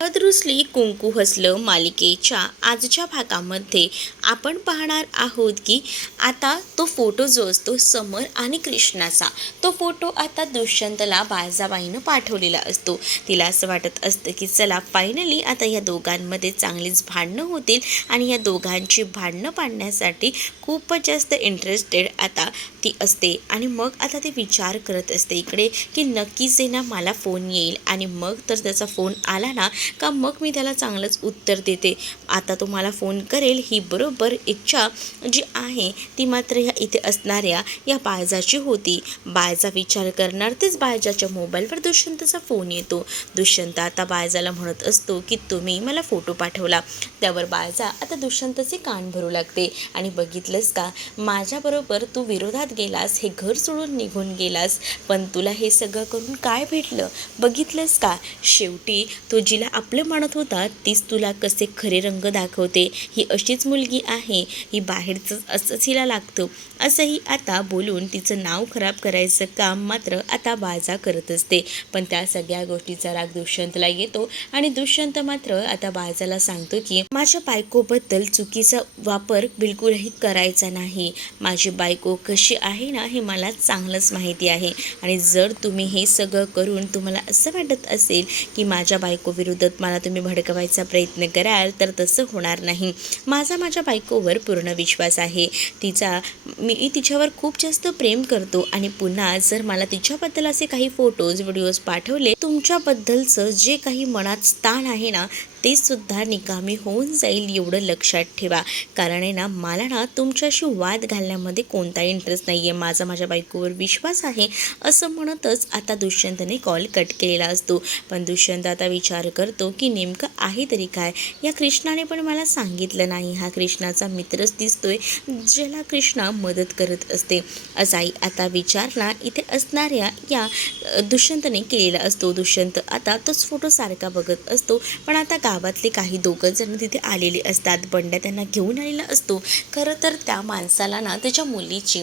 हळद रुसली कुंकू हसलं मालिकेच्या आजच्या भागामध्ये आपण पाहणार आहोत की आता तो फोटो जो असतो समर आणि कृष्णाचा, तो फोटो आता दुष्यंतला बाळजाबाईनं पाठवलेला असतो. तिला असं वाटत असतं की चला फायनली आता या दोघांमध्ये चांगलीच भांडणं होतील आणि या दोघांची भांडणं पाडण्यासाठी खूपच जास्त इंटरेस्टेड आता ती असते. आणि मग आता ते विचार करत असते इकडे की नक्कीच आहे ना मला फोन येईल आणि मग तर त्याचा फोन आला ना का मग मी त्याला चांगलंच उत्तर देते. आता तो मला फोन करेल ही बरोबर इच्छा जी आहे ती मात्र ह्या इथे असणाऱ्या या बाळजाची होती. बाळजा विचार करणार तेच बाळजाच्या मोबाईलवर दुष्यंतचा फोन येतो. दुष्यंत आता बाळजाला म्हणत असतो की तुम्ही मला फोटो पाठवला. त्यावर बाळजा आता दुष्यंतचे कान भरू लागते आणि बघितलंस का माझ्याबरोबर तू विरोधात गेलास, हे घर सोडून निघून गेलास, पण तुला हे सगळं करून काय भेटलं बघितलंस का? शेवटी तो जिला आपलं म्हणत होता तीच तुला कसे खरे रंग दाखवते. ही अशीच मुलगी आहे, ही बाहेरचं असंच हिला लागतं, असंही आता बोलून तिचं नाव खराब करायचं काम मात्र आता बाळजा करत असते. पण त्या सगळ्या गोष्टीचा राग दुष्यंतला येतो आणि दुष्यंत मात्र आता बाळजाला सांगतो की माझ्या बायकोबद्दल चुकीचा वापर बिलकुलही करायचा नाही. माझी बायको कशी आहे ना हे मला चांगलंच माहिती आहे आणि जर तुम्ही हे सगळं करून तुम्हाला असं वाटत असेल की माझ्या बायकोविरोधात मला तुम्ही भडकवायचा प्रयत्न कराल तर तसं होणार नाही. माझ्या बायकोवर पूर्ण विश्वास आहे. मी तिच्यावर खूप जास्त प्रेम करतो आणि पुन्हा जर मला तिच्याबद्दल असे काही फोटोज व्हिडिओज पाठवले तुमच्याबद्दलचं जे काही मनात स्थान आहे ना ते सुद्धा निकामी होऊन जाईल एवढं लक्षात ठेवा. कारण आहे ना मला ना तुमच्याशी वाद घालण्यामध्ये कोणताही इंटरेस्ट नाही आहे. माझ्या बायकोवर विश्वास आहे असं म्हणतच आता दुष्यंतने कॉल कट केलेला असतो. पण दुष्यंत आता विचार करतो की नेमकं आहे तरी काय. या कृष्णाने पण मला सांगितलं नाही. हा कृष्णाचा मित्रच दिसतोय ज्याला कृष्णा मदत करत असते. असाही आता विचार ना इथे असणाऱ्या या दुष्यंतने केलेला असतो. दुष्यंत आता तोच फोटो सारखा बघत असतो. पण आता गावातले काही दोघं जण तिथे आलेले असतात. बंड्या त्यांना घेऊन आलेला असतो. खरं तर त्या माणसाला ना त्याच्या मुलीची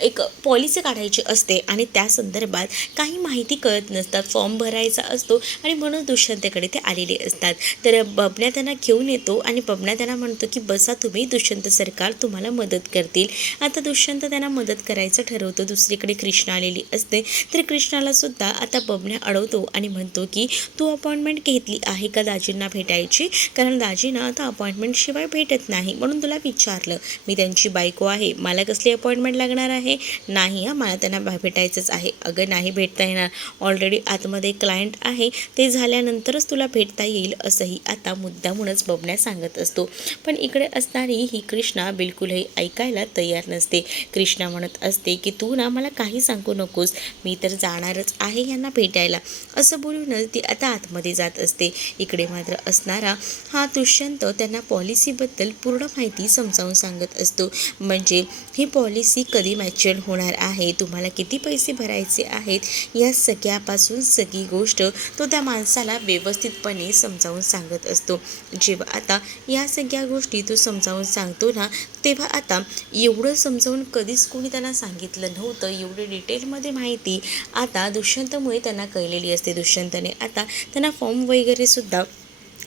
एक पॉलिसी काढायची असते आणि त्या संदर्भात काही माहिती कळत नसतात. फॉर्म भरायचा असतो आणि म्हणून दुष्यंतकडे ते आलेले असतात. तर बबन्या त्यांना घेऊन येतो आणि बबन्या त्यांना म्हणतो की बसा तुम्ही, दुष्यंत सरकार तुम्हाला मदत करतील. आता दुष्यंत त्यांना मदत करायचं ठरवतो. दुसरीकडे कृष्णा आलेली असते. तर कृष्णाला सुद्धा आता बबन्या अडवतो आणि म्हणतो की तू अपॉइंटमेंट घेतली आहे का दाजींना भेटायची? कारण दाजींना आता अपॉइंटमेंटशिवाय भेटत नाही म्हणून तुला विचारलं. मी त्यांची बायको आहे, मला कसली अपॉइंटमेंट लागणार आहे? नाही हां, मला त्यांना भेटायचंच आहे. अगं नाही भेटता येणार, ऑलरेडी आतमध्ये क्लायंट आहे, ते झाल्यानंतरच तुला भेटता येईल असंही आता मुद्दामूनच बबन्या सांगत असतो. पण इकडे असणारी ही कृष्णा बिलकुलही ऐकायला तयार नसते. कृष्णा म्हणत असते की तू ना मला काही सांगू नकोस, मी तर जाणारच आहे यांना भेटायला, असं बोलूनच ती आता आतमध्ये जात असते. इकडे मात्र असणारा हा दुष्यंत त्यांना पॉलिसीबद्दल पूर्ण माहिती समजावून सांगत असतो. म्हणजे ही पॉलिसी कधी मॅच्युअर होणार आहे, तुम्हाला किती पैसे भरायचे आहेत, या सगळ्यापासून सगळी गोष्ट तो त्या माणसाला व्यवस्थितपणे समजावून सांगत असतो. जेव्हा आता या सगळ्या गोष्टी तो समजावून सांगतो ना तेव्हा आता एवढं समजावून कधीच कोणी त्यांना सांगितलं नव्हतं. एवढे डिटेलमध्ये माहिती आता दुष्यंतमुळे त्यांना कळलेली असते. दुष्यंतने आता त्यांना फॉर्म वगैरे सुद्धा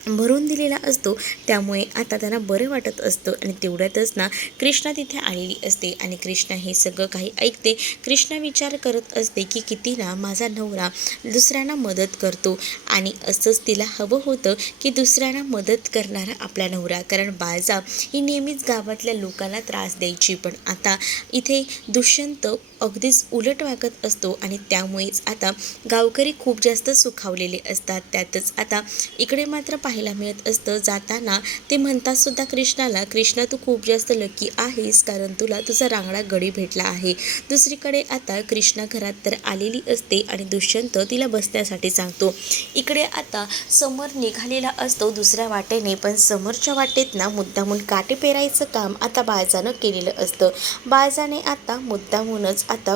भरून दिलेला असतो. त्यामुळे आता त्यांना बरं वाटत असतं. आणि तेवढ्यातच ना कृष्णा तिथे आलेली असते आणि कृष्णा हे सगळं काही ऐकते. कृष्णा विचार करत असते की किती ना माझा नवरा दुसऱ्यांना मदत करतो आणि असंच तिला हवं होतं की दुसऱ्यांना मदत करणारा आपला नवरा. कारण बाळजा ही नेहमीच गावातल्या लोकांना त्रास द्यायची, पण आता इथे दुष्यंत अगदीच उलट वागत असतो आणि त्यामुळेच आता गावकरी खूप जास्त सुखावलेले असतात. त्यातच आता इकडे मात्र पाहायला मिळत असतं जाताना ते म्हणतात सुद्धा कृष्णाला, कृष्णा तू खूप जास्त लकी आहेस कारण तुला तुझा रांगडा गडी भेटला आहे. दुसरीकडे आता कृष्णा घरात तर आलेली असते आणि दुष्यंत तिला बसण्यासाठी सांगतो. इकडे आता समर निघालेला असतो दुसऱ्या वाटेने, पण समोरच्या वाटेत ना मुद्दामून काटे पेरायचं काम आता बाळजानं केलेलं असतं. बाळजाने आता मुद्दामूनच आता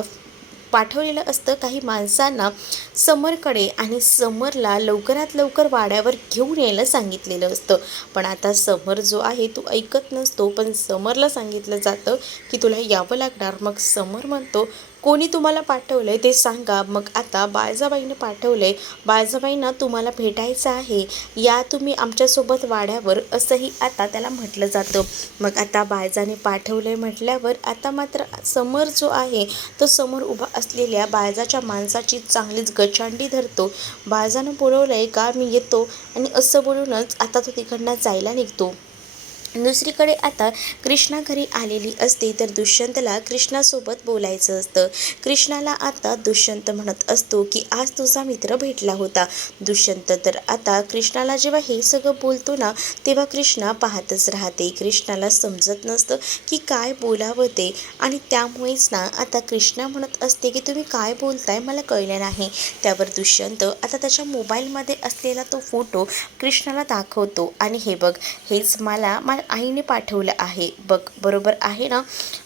पाठवलेलं असतं काही माणसांना समरकडे आणि समरला लवकरात लवकर वाड्यावर घेऊन यायला सांगितलेलं असतं. पण आता समर जो आहे तो ऐकत नसतो. पण समरला सांगितलं जातं की तुला यावं लागणार. मग समर म्हणतो कोणी तुम्हाला पाठवलंय ते सांगा. मग आता बाळजाबाईने पाठवलंय, बाळजाबाईंना तुम्हाला भेटायचं आहे, या तुम्ही आमच्यासोबत वाड्यावर, असंही आता त्याला म्हटलं जातं. मग आता बाळजाने पाठवलंय म्हटल्यावर आता मात्र समर जो आहे तो समोर उभा असलेल्या बाळजाच्या माणसाची चांगलीच गचांडी धरतो. बाळजानं बोलवलंय का, मी येतो, आणि असं बोलूनच आता तो तिकडनं जायला निघतो. दुसरीकडे आता कृष्णा घरी आलेली असते तर दुष्यंतला कृष्णासोबत बोलायचं असतं. कृष्णाला आता दुष्यंत म्हणत असतो की आज तुझा मित्र भेटला होता. दुष्यंत तर आता कृष्णाला जेव्हा हे सगळं बोलतो ना तेव्हा कृष्णा पाहतच राहते. कृष्णाला समजत नसतं की काय बोलावं ते, आणि त्यामुळेच ना आता कृष्णा म्हणत असते की तुम्ही काय बोलताय मला कळलं नाही. त्यावर दुष्यंत आता त्याच्या मोबाईलमध्ये असलेला तो फोटो कृष्णाला दाखवतो आणि हे बघ, हेच मला आईने पाठवलं आहे बघ, बरोबर आहे ना.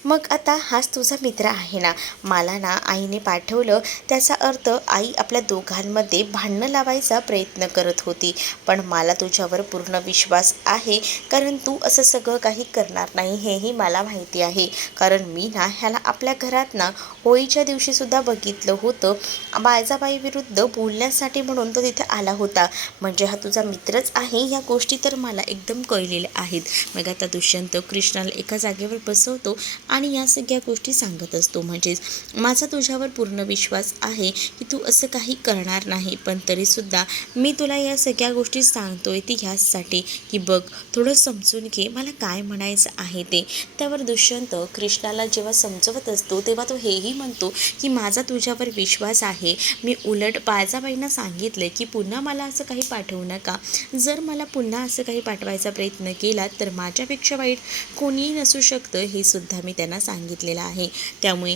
मग आता हाच तुझा मित्र आहे ना. मला ना आईने पाठवलं, त्याचा अर्थ आई आपल्या दोघांमध्ये भांडणं लावायचा प्रयत्न करत होती. पण मला तुझ्यावर पूर्ण विश्वास आहे, कारण तू असं सगळं काही करणार नाही हेही मला माहिती आहे. कारण मी ना ह्याला आपल्या घरात ना होळीच्या दिवशीसुद्धा बघितलं होतं, बाळजाबाई विरुद्ध बोलण्यासाठी म्हणून तो तिथे आला होता. म्हणजे हा तुझा मित्रच आहे, ह्या गोष्टी तर मला एकदम कळलेल्या आहेत. मग आता दुष्यंत कृष्णाला एका जागेवर बसवतो आणि या सगळ्या गोष्टी सांगत असतो. म्हणजेच माझा तुझ्यावर पूर्ण विश्वास आहे की तू असं काही करणार नाही, पण तरीसुद्धा मी तुला या सगळ्या गोष्टी सांगतोय ती ह्याचसाठी की बघ, थोडं समजून घे मला काय म्हणायचं आहे ते. त्यावर दुष्यंत कृष्णाला जेव्हा समजवत असतो तेव्हा तो हेही म्हणतो की माझा तुझ्यावर विश्वास आहे. मी उलट बाळजाबाईंना सांगितलं की पुन्हा मला असं काही पाठवू नका. जर मला पुन्हा असं काही पाठवायचा प्रयत्न केला तर माझ्यापेक्षा वाईट कोणीही नसू शकतं, हे सुद्धा मी त्यांना सांगितलेलं आहे. त्यामुळे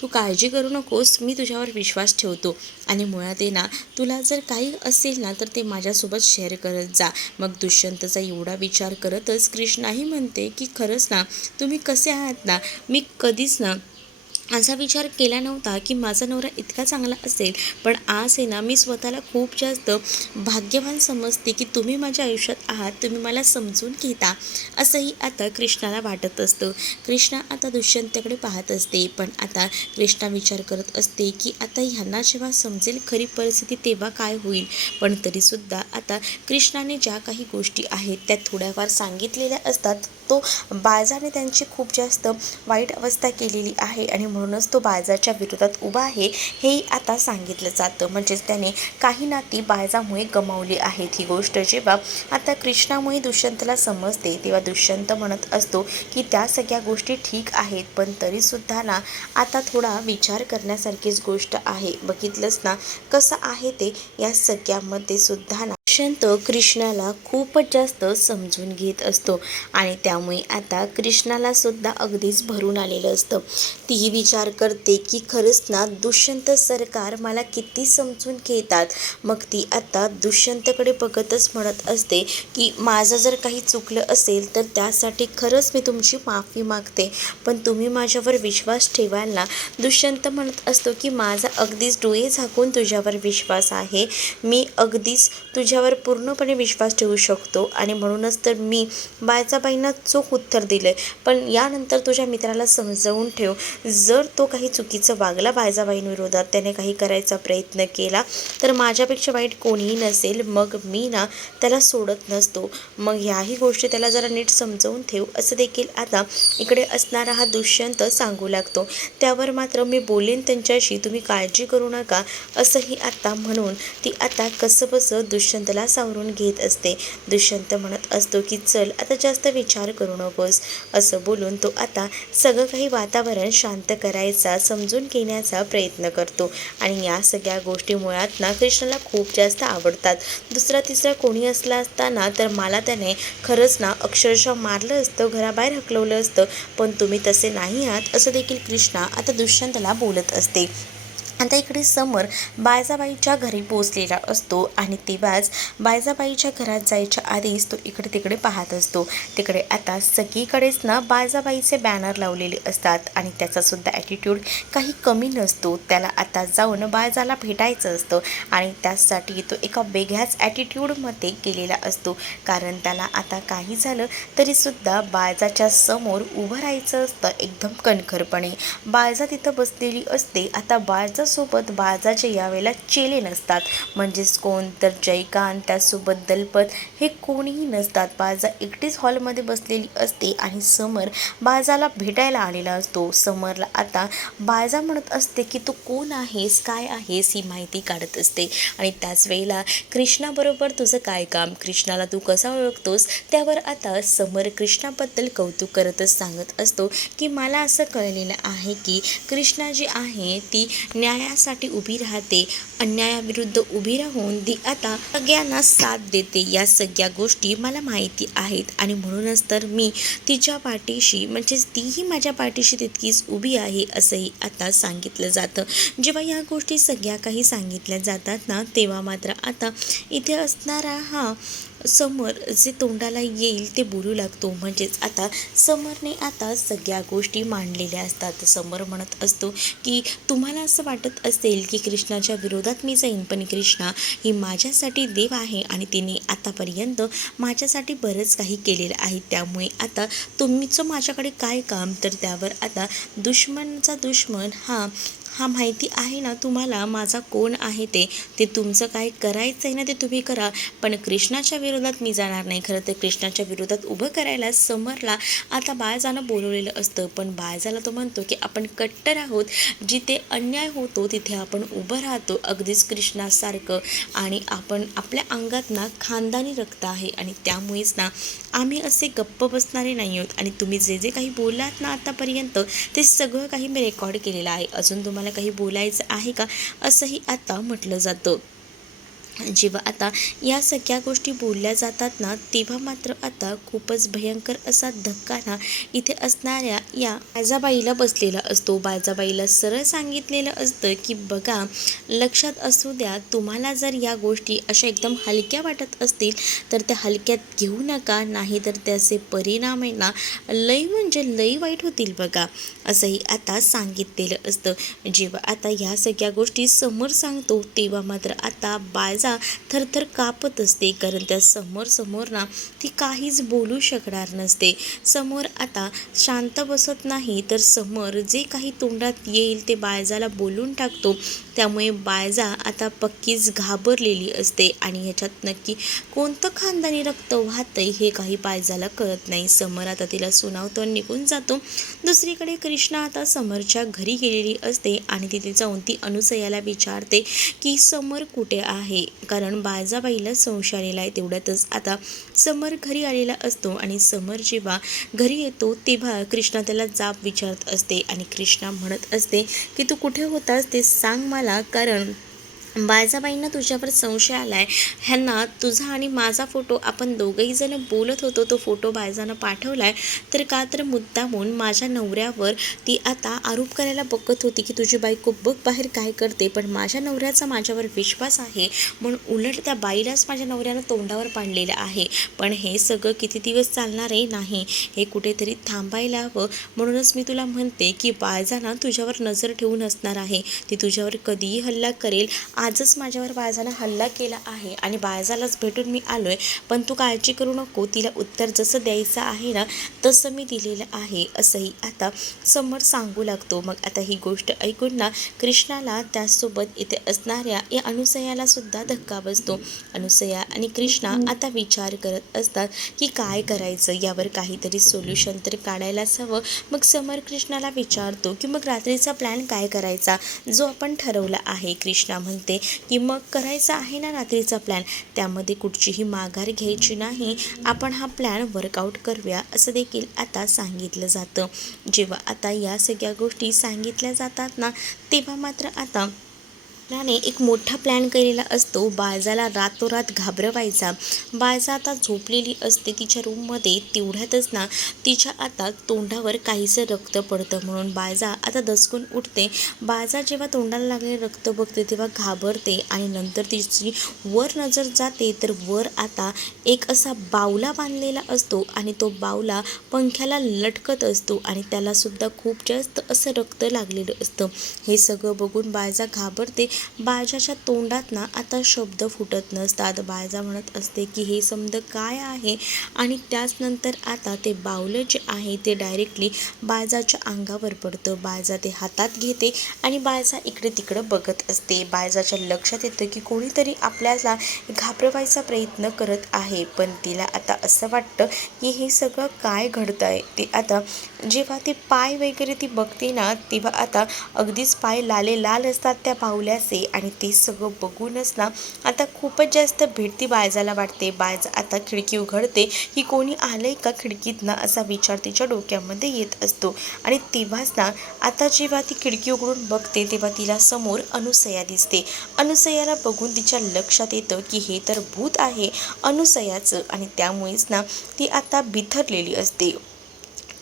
तू काळजी करू नकोस, मी तुझ्यावर विश्वास ठेवतो. आणि मुळात आहे ना, तुला जर काही असेल ना तर ते माझ्यासोबत शेअर करत जा. मग दुष्यंतचा एवढा विचार करतच कृष्णाही म्हणते की खरंच ना, तुम्ही कसे आहात ना, मी कधीच ना असा विचार केला नव्हता की माझा नवरा इतका चांगला असेल. पण आज आहे ना, मी स्वतःला खूप जास्त भाग्यवान समजते की तुम्ही माझ्या आयुष्यात आहात, तुम्ही मला समजून घेता, असंही आता कृष्णाला वाटत असतं. कृष्णा आता दुष्यंतकडे पाहत असते, पण आता कृष्णा विचार करत असते की आता ह्यांना जेव्हा समजेल खरी परिस्थिती तेव्हा काय होईल. पण तरीसुद्धा आता कृष्णाने ज्या काही गोष्टी आहेत त्या थोड्याफार सांगितलेल्या असतात. तो बाळजाने त्यांची खूप जास्त वाईट अवस्था केलेली आहे आणि म्हणूनच तो बाळजाच्या विरोधात उभा आहे हेही आता सांगितलं जातं. म्हणजेच त्याने काही नाती बाळजामुळे गमावली आहेत. ही गोष्ट जेव्हा आता कृष्णामुळे दुष्यंतला समजते तेव्हा दुष्यंत म्हणत असतो की त्या सगळ्या गोष्टी ठीक आहेत, पण तरीसुद्धा ना आता थोडा विचार करण्यासारखीच गोष्ट आहे. बघितलंच ना कसं आहे ते, या सगळ्यामध्ये सुद्धा ना दुष्यंत कृष्णाला खूपच जास्त समजून घेत असतो आणि त्यामुळे आता कृष्णाला सुद्धा अगदीच भरून आलेलं असतं. तीही विचार करते की खरंच ना दुष्यंत सरकार मला किती समजून घेतात. मग ती आता दुष्यंतकडे बघतच म्हणत असते की माझं जर काही चुकलं असेल तर त्यासाठी खरंच मी तुमची माफी मागते, पण तुम्ही माझ्यावर विश्वास ठेवाल ना. दुष्यंत म्हणत असतो की माझा अगदीच डोळे झाकून तुझ्यावर विश्वास आहे, मी अगदीच तुझ्यावर पूर्णपणे विश्वास ठेवू शकतो आणि म्हणूनच तर मी बाळजाबाईंना चोख उत्तर दिलं आहे. पण यानंतर तुझ्या मित्राला समजावून ठेव, जर तो काही चुकीचं वागला बाळजाबाईंविरोधात, त्याने काही करायचा प्रयत्न केला तर माझ्यापेक्षा वाईट कोणीही नसेल, मग मी ना त्याला सोडत नसतो. मग ह्याही गोष्टी त्याला जरा नीट समजावून ठेव, असं देखील आता इकडे असणारा हा दुष्यंत सांगू लागतो. त्यावर मात्र मी बोलेन त्यांच्याशी, तुम्ही काळजी करू नका, असंही आता म्हणून ती आता कसंबसं दुष्यंतला सावरून घेत असते. दुष्यंत म्हणत असतो की चल आता जास्त विचार करू नकोस, असं बोलून तो आता सगळं काही वातावरण शांत करायचा, समजून घेण्याचा प्रयत्न करतो. आणि या सगळ्या गोष्टी मुळात ना कृष्णाला खूप जास्त आवडतात. दुसरा तिसरा कोणी असला असताना तर मला त्याने खरंच ना अक्षरशः मारलं असतं, घराबाहेर हकलवलं असतं, पण तुम्ही तसे नाही आहात, असं देखील कृष्णा आता दुष्यंतला बोलत असते. आता इकडे समर बायजाबाईच्या घरी पोचलेला असतो आणि तेव्हाच बायजाबाईच्या घरात जायच्या आधीच तो इकडे तिकडे पाहत असतो. तिकडे आता सगळीकडेच ना बायजाबाईचे बॅनर लावलेले असतात आणि त्याचासुद्धा ॲटिट्यूड काही कमी नसतो. त्याला आता जाऊन बायजाला भेटायचं असतं आणि त्यासाठी तो एका वेगळ्याच ॲटिट्यूडमध्ये गेलेला असतो. कारण त्याला आता काही झालं तरीसुद्धा बायजाच्या समोर उभं राहायचं असतं एकदम कणखरपणे. बायजा तिथं बसलेली असते. आता बायजासोबत बायजाचे यावेळेला चेले नसतात, म्हणजेच कोण तर जयकांत त्यासोबत दलपत हे कोणीही नसतात. बायजा एकटीच हॉलमध्ये बसलेली असते आणि समर बायजाला भेटायला आलेला असतो. समरला आता बायजा म्हणत असते की तू कोण आहेस, काय आहेस ही माहिती काढत असते आणि त्याच वेळेला कृष्णाबरोबर तुझं काय काम, कृष्णाला तू कसा ओळखतोस, त्यावर आता समर कृष्णाबद्दल कौतुक करतच सांगत असतो की मला असं कळलेलं आहे की कृष्णा जी आहे ती न्यायासाठी उभी राहते, अन्यायाविरुद्ध उभी राहून ती आता सगळ्यांना साथ देते. या सगळ्या गोष्टी मला माहिती आहेत आणि म्हणूनच तर मी तिच्या पाठीशी म्हणजेच तीही माझ्या पाठीशी तितकीच उभी आहे असंही आता सांगितलं जातं. जेव्हा या गोष्टी सगळ्या काही सांगितल्या जातात ना तेव्हा मात्र आता इथे असणारा हा समर जे तोंडाला येईल ते बोलू लागतो. म्हणजेच आता समरने आता सगळ्या गोष्टी मांडलेल्या असतात. समर म्हणत असतो की तुम्हाला असं वाटत असेल की कृष्णाच्या विरोधात मी जाईन, पण कृष्णा ही माझ्यासाठी देव आहे आणि तिने आतापर्यंत माझ्यासाठी बरंच काही केलेलं आहे. त्यामुळे आता तुमचं माझ्याकडे काय काम, तर त्यावर आता दुश्मनचा दुश्मन हा माहिती आहे ना तुम्हाला माझा कोण आहे ते तुमचं काय करायचं आहे ना ते तुम्ही करा, पण कृष्णाच्या विरोधात मी जाणार नाही. खरं तर कृष्णाच्या विरोधात उभं करायला समरला आता बायजानं बोलवलेलं असतं, पण बायजाला तो म्हणतो की आपण कट्टर आहोत, जिथे अन्याय होतो तिथे आपण उभं राहतो अगदीच कृष्णासारखं आणि आपण आपल्या अंगात ना खानदानी रक्त आहे आणि त्यामुळेच ना आम्ही असे गप्प बसणारे नाही आहोत आणि तुम्ही जे जे काही बोललात ना आतापर्यंत ते सगळं काही मी रेकॉर्ड केलेलं आहे. अजून तुम्हाला काही बोलायचं आहे का, असंही आता म्हटलं जातं. जेव्हा आता या सगळ्या गोष्टी बोलल्या जातात ना तेव्हा मात्र आता खूपच भयंकर असा धक्का ना इथे असणाऱ्या या बायजाबाईला बसलेला असतो. बायजाबाईला सरळ सांगितलेलं असतं की बघा, लक्षात असू द्या, तुम्हाला जर या गोष्टी अशा एकदम हलक्या वाटत असतील तर त्या हलक्यात घेऊ नका, नाही तर त्याचे परिणाम आहे ना लई म्हणजे लई वाईट होतील बघा, असंही आता सांगितलेलं असतं. जेव्हा आता या सगळ्या गोष्टी समोर सांगतो तेव्हा मात्र आता बायजा थरथर कापत असते, कारण त्या समोर ना ती काहीच बोलू शकणार नसते. समोर आता शांत बसत नाही, तर समोर जे काही तोंडात येईल ते बायजाला बोलून टाकतो. त्यामुळे बायजा आता पक्कीच घाबरलेली असते आणि ह्याच्यात नक्की कोणतं खानदानी रक्त वाहतंय हे काही बायजाला कळत नाही. समर आता तिला सुनावतो आणि निघून जातो. दुसरीकडे कृष्णा आता समरच्या घरी गेलेली असते आणि तिथे जाऊन ती अनुसयाला विचारते की समर कुठे आहे, कारण बायजाबाईला संशय आलेला आहे. तेवढ्यातच आता समर घरी आलेला असतो आणि समर जेव्हा घरी येतो तेव्हा कृष्णा त्याला जाब विचारत असते आणि कृष्णा म्हणत असते की तू कुठे होतास ते सांग मला, कारण बायजाबाईंना तुझ्यावर संशय आला आहे. ह्यांना तुझा आणि माझा फोटो आपण दोघंही जण बोलत होतो तो फोटो बायजानं पाठवला आहे, तर का तर मुद्दामून माझ्या नवऱ्यावर ती आता आरोप करायला बघत होती की तुझी बायको बघ बाहेर काय करते, पण माझ्या नवऱ्याचा माझ्यावर विश्वास आहे म्हणून उलट त्या बाईलाच माझ्या नवऱ्यानं तोंडावर पाडलेलं आहे. पण हे सगळं किती दिवस चालणार आहे, नाही हे कुठेतरी थांबायला हवं. म्हणूनच मी तुला म्हणते की बायजा तुझ्यावर नजर ठेवून असणार आहे, ती तुझ्यावर कधीही हल्ला करेल. आजच माझ्यावर बायजानं हल्ला केला आहे आणि बायजालाच भेटून मी आलो आहे, पण तू काळजी करू नको, तिला उत्तर जसं द्यायचं आहे ना तसं मी दिलेलं आहे, असंही आता समर सांगू लागतो. मग आता ही गोष्ट ऐकून ना कृष्णाला त्याचसोबत इथे असणाऱ्या या अनुसयाला सुद्धा धक्का बसतो. अनुसया आणि कृष्णा आता विचार करत असतात की काय करायचं, यावर काहीतरी सोल्युशन तर काढायलाच हवं. मग समर कृष्णाला विचारतो की मग रात्रीचा प्लॅन काय करायचा, जो आपण ठरवला आहे. कृष्णा म्हणते की मग करायचा आहे ना रात्रीचा प्लॅन, त्यामध्ये कुठचीही माघार घ्यायची नाही, आपण हा प्लॅन वर्कआउट करूया, असं देखील आता सांगितलं जातं. जेव्हा आता या सगळ्या गोष्टी सांगितल्या जातात ना तेव्हा मात्र आता त्याने एक मोठा प्लॅन केलेला असतो बाळजाला रातोरात घाबरवायचा. बाळजा आता झोपलेली असते तिच्या रूममध्ये. तेवढ्यातच ना तिच्या आता तोंडावर काहीसं रक्त पडतं, म्हणून बाळजा आता दचकून उठते. बाळजा जेव्हा तोंडाला लागलेले रक्त बघते तेव्हा घाबरते आणि नंतर तिची वर नजर जाते तर वर आता एक असा बावला बांधलेला असतो आणि तो बावला पंख्याला लटकत असतो आणि त्यालासुद्धा खूप जास्त असं रक्त लागलेलं असतं. हे सगळं बघून बाळजा घाबरते. बाळजाच्या तोंडात ना आता शब्द फुटत नसतात. बाळजा म्हणत असते की हे समज काय आहे, आणि त्याच नंतर आता ते बावलं जे आहे ते डायरेक्टली बाळजाच्या अंगावर पडतं. बाळजा ते हातात घेते आणि बाळजा इकडे तिकडं बघत असते. बाळजाच्या लक्षात येतं की कोणीतरी आपल्याला घाबरवायचा प्रयत्न करत आहे, पण तिला आता असं वाटतं की हे सगळं काय घडतं आहे ते. आता जेव्हा ते पाय वगैरे ती बघते ना तेव्हा आता अगदीच पाय लाल असतात त्या बाहुल्याचे, आणि ते सगळं बघूनच ना आता खूपच जास्त भीती बाळजाला वाटते. बाळजा आता खिडकी उघडते की कोणी आलंय का खिडकीतनं, असा विचार तिच्या डोक्यामध्ये येत असतो. आणि तेव्हाच ना आता जेव्हा ती खिडकी उघडून बघते तेव्हा तिला समोर अनुसया दिसते. अनुसयाला बघून तिच्या लक्षात येतं की हे तर भूत आहे अनुसयाचं, आणि त्यामुळेच ना ती आता बिथरलेली असते.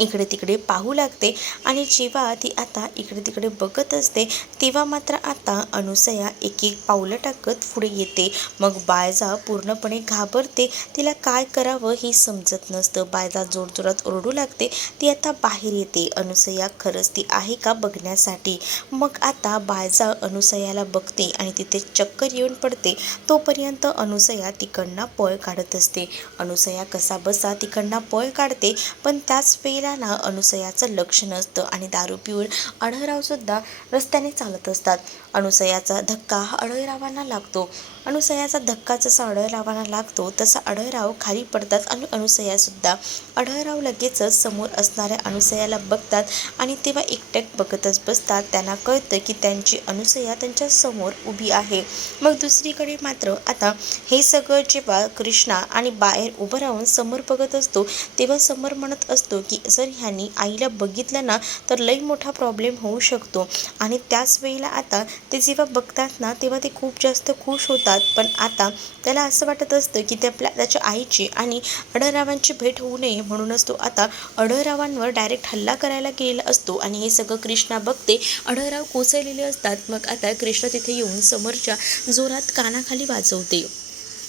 इकडे तिकडे पाहू लागते आणि जेव्हा ती आता इकडे तिकडे बघत असते तेव्हा मात्र आता अनुसया एक एक पावलं टाकत पुढे येते. मग बाळजा पूर्णपणे घाबरते. तिला काय करावं हे समजत नसतं. बाळजा जोरजोरात ओरडू लागते. ती आता बाहेर येते. अनुसया खरंच ती आहे का बघण्यासाठी. मग आता बाळजा अनुसयाला बघते आणि तिथे चक्कर येऊन पडते. तोपर्यंत अनुसया तिकडनं पळ काढत असते. अनुसया कसा बसा तिकडनं पळ काढते, पण त्याच वेळेला ना अनुसयाचं लक्ष नसतं आणि दारू पिऊन आढळरावसुद्धा रस्त्याने चालत असतात. अनुसयाचा धक्का हा आढळरावांना लागतो. अनुसयाचा धक्का जसा आढळरावांना लागतो तसा आढळराव खाली पडतात आणि अनुसयासुद्धा. आढळराव लगेचच समोर असणाऱ्या अनुसयाला बघतात आणि तेव्हा एकटक बघतच बसतात. त्यांना कळतं की त्यांची अनुसया त्यांच्या समोर उभी आहे. मग दुसरीकडे मात्र आता हे सगळं जेव्हा कृष्णा आणि बाहेर उभं राहून समोर बघत असतो तेव्हा समोर म्हणत असतो की जर ह्यांनी आईला बघितलं ना तर लई मोठा प्रॉब्लेम होऊ शकतो. आणि त्याच वेळेला आता ते जेव्हा बघतात ना तेव्हा ते खूप जास्त खुश होतात, पण आता त्याला असं वाटत असतं की त्याच्या आईची आणि आढळरावांची भेट होऊ नये, म्हणूनच तो आता आढळरावांवर डायरेक्ट हल्ला करायला गेलेला असतो. आणि हे सगळं कृष्णा बघते. आढळराव कोसळलेले असतात. मग आता कृष्णा तिथे येऊन समोरच्या जोरात कानाखाली वाजवते,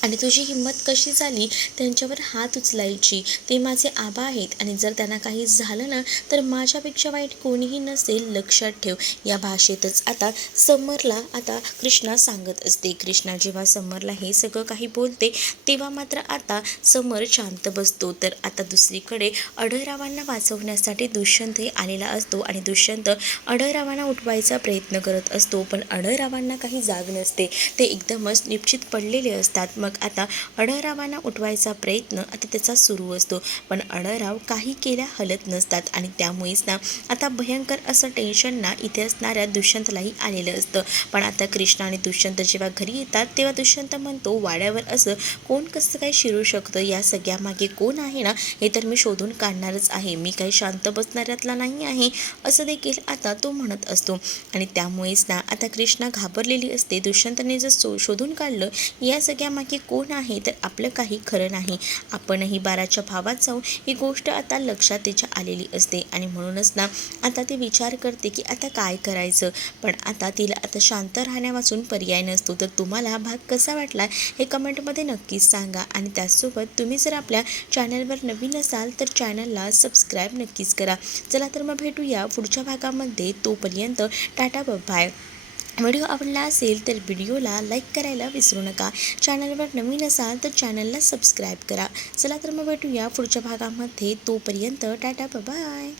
आणि तुझी हिंमत कशी झाली त्यांच्यावर हात उचलायची, ते माझे आबा आहेत आणि जर त्यांना काही झालं ना तर माझ्यापेक्षा वाईट कोणीही नसेल, लक्षात ठेव. या भाषेतच आता समरला आता कृष्णा सांगत असते. कृष्णा जेव्हा समरला हे सगळं काही बोलते तेव्हा मात्र आता समर शांत बसतो. तर आता दुसरीकडे आढळरावांना वाचवण्यासाठी दुष्यंतही आलेला असतो आणि दुष्यंत आढळरावांना उठवायचा प्रयत्न करत असतो, पण आढळरावांना काही जाग नसते. ते एकदमच निश्चित पडलेले असतात. मग आता आढळरावांना उठवायचा प्रयत्न आता त्याचा सुरू असतो, पण आढळराव काही केल्या हलत नसतात. आणि त्यामुळेच ना आता भयंकर असं टेन्शन ना इथे असणाऱ्या दुष्यंतलाही आलेलं असतं. पण आता कृष्णा आणि दुष्यंत जेव्हा घरी येतात तेव्हा दुष्यंत म्हणतो वाड्यावर असं कोण कसं काय शिरू शकतं, या सगळ्यामागे कोण आहे ना हे तर मी शोधून काढणारच आहे, मी काही शांत बसणाऱ्यातला नाही आहे, असं देखील आता तो म्हणत असतो. आणि त्यामुळेच ना आता कृष्णा घाबरलेली असते. दुष्यंतने जर शोधून काढलं या सगळ्यामागे कोण आहे तर आपलं काही खरं नाही, आपणही बाराच्या भावात जाऊ, ही गोष्ट आता लक्षात तिच्या आलेली असते. आणि म्हणूनच ना आता ती विचार करते की आता काय करायचं, पण आता तिला आता शांत राहण्यावाचून पर्याय नसतो. तर तुम्हाला हा भाग कसा वाटला हे कमेंटमध्ये नक्कीच सांगा, आणि त्याचसोबत तुम्ही जर आपल्या चॅनलवर नवीन असाल तर चॅनलला सबस्क्राईब नक्कीच करा. चला तर मग भेटूया पुढच्या भागामध्ये. तोपर्यंत टाटा बाय. व्हिडिओ आवडला असेल तर व्हिडिओला लाईक करायला विसरू नका. चॅनलवर नवीन असाल तर चॅनलला सबस्क्राईब करा. चला तर मग भेटूया पुढच्या भागामध्ये. तोपर्यंत टाटा बाय.